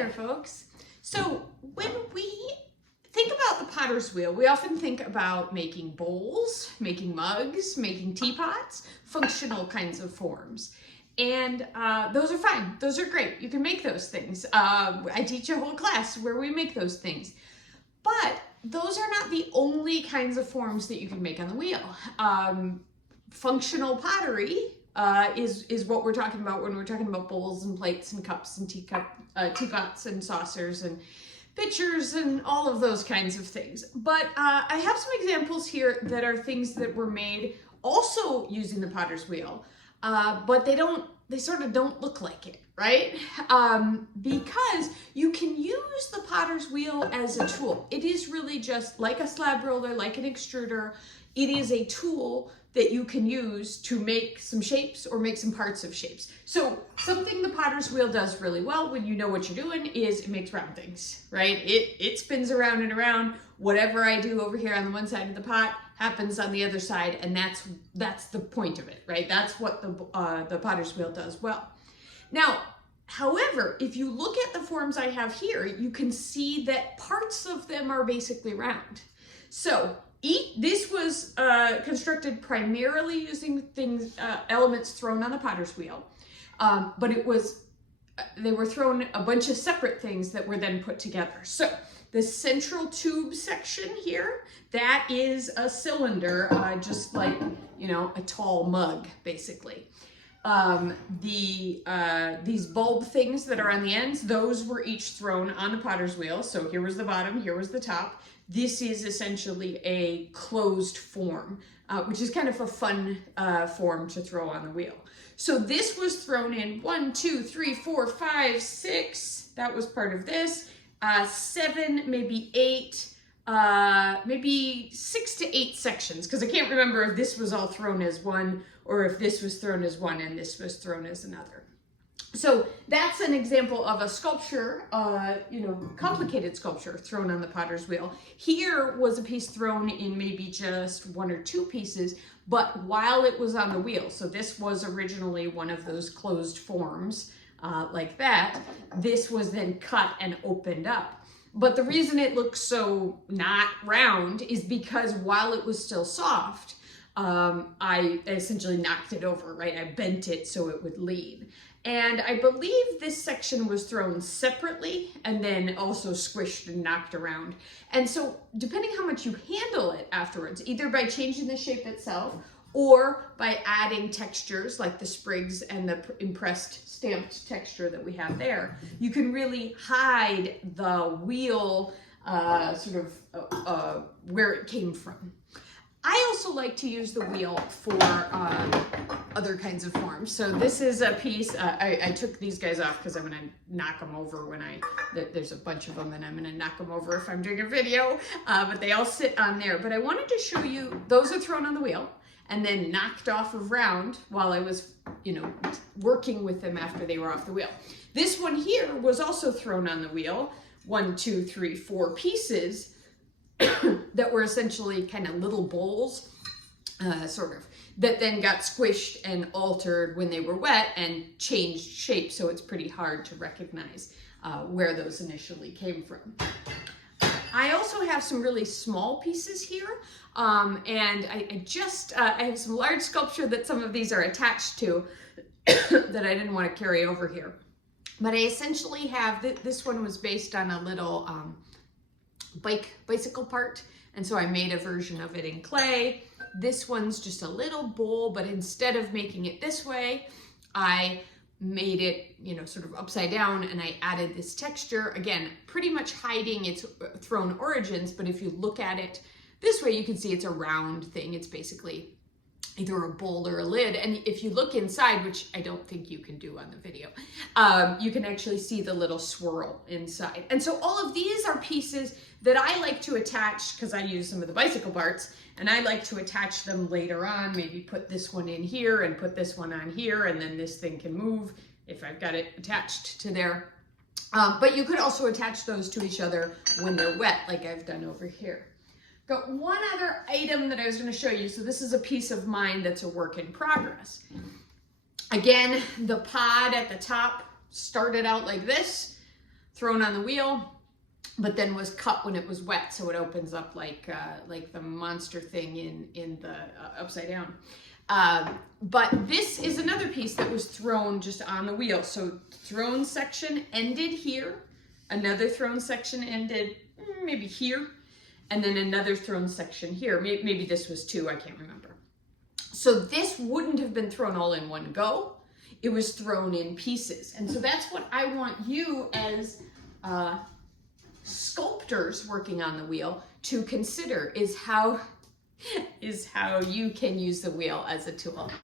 there, folks. So when we think about the potter's wheel, we often think about making bowls, making mugs, making teapots, functional kinds of forms. And those are fine. Those are great. You can make those things. I teach a whole class where we make those things. But those are not the only kinds of forms that you can make on the wheel. Functional pottery is what we're talking about when we're talking about bowls and plates and cups and teapots and saucers and pitchers and all of those kinds of things. But I have some examples here that are things that were made also using the potter's wheel, but they sort of don't look like it, right? Because you can use the potter's wheel as a tool. It is really just like a slab roller, like an extruder. It is a tool that you can use to make some shapes or make some parts of shapes. So something the potter's wheel does really well when you know what you're doing is it makes round things, right? It spins around and around. Whatever I do over here on the one side of the pot happens on the other side, and that's the point of it, right? That's what the potter's wheel does well. Now, however, if you look at the forms I have here, you can see that parts of them are basically round. So this was constructed primarily using elements thrown on the potter's wheel, but they were thrown a bunch of separate things that were then put together. So the central tube section here, that is a cylinder, just like, a tall mug, basically. These bulb things that are on the ends, those were each thrown on the potter's wheel. So here was the bottom, here was the top. This is essentially a closed form, which is kind of a fun form to throw on the wheel. So this was thrown in 1, 2, 3, 4, 5, 6. That was part of this. 7, maybe 8, maybe 6 to 8 sections, because I can't remember if this was all thrown as one or if this was thrown as one and this was thrown as another. So that's an example of a sculpture, complicated sculpture thrown on the potter's wheel. Here was a piece thrown in maybe just 1 or 2 pieces, but while it was on the wheel. So this was originally one of those closed forms like that. This was then cut and opened up. But the reason it looks so not round is because while it was still soft, I essentially knocked it over, right? I bent it so it would lean. And I believe this section was thrown separately and then also squished and knocked around. And so depending how much you handle it afterwards, either by changing the shape itself or by adding textures like the sprigs and the impressed stamped texture that we have there, you can really hide the wheel where it came from. I also like to use the wheel for other kinds of forms. So this is a piece, I took these guys off because I'm gonna knock them over there's a bunch of them and I'm gonna knock them over if I'm doing a video, but they all sit on there. But I wanted to show you, those are thrown on the wheel and then knocked off of round while I was, working with them after they were off the wheel. This one here was also thrown on the wheel, 1, 2, 3, 4 pieces, that were essentially kind of little bowls, that then got squished and altered when they were wet and changed shape, so it's pretty hard to recognize where those initially came from. I also have some really small pieces here, and I have some large sculpture that some of these are attached to that I didn't want to carry over here. But I essentially have, this one was based on a little bicycle part, and so I made a version of it in clay. This one's just a little bowl, but instead of making it this way, I made it, sort of upside down, and I added this texture, again, pretty much hiding its thrown origins, but if you look at it this way, you can see it's a round thing. It's basically either a bowl or a lid, and if you look inside, which I don't think you can do on the video, you can actually see the little swirl inside. And so all of these are pieces that I like to attach, because I use some of the bicycle parts, and I like to attach them later on, maybe put this one in here and put this one on here, and then this thing can move if I've got it attached to there. But you could also attach those to each other when they're wet, like I've done over here. Got one other item that I was going to show you. So this is a piece of mine that's a work in progress. Again, the pod at the top started out like this, thrown on the wheel, but then was cut when it was wet, so it opens up like the monster thing in the Upside Down. But this is another piece that was thrown just on the wheel. So thrown section ended here, another thrown section ended maybe here, and then another thrown section here. Maybe this was two, I can't remember. So this wouldn't have been thrown all in one go. It was thrown in pieces. And so that's what I want you as sculptors working on the wheel to consider, is how you can use the wheel as a tool.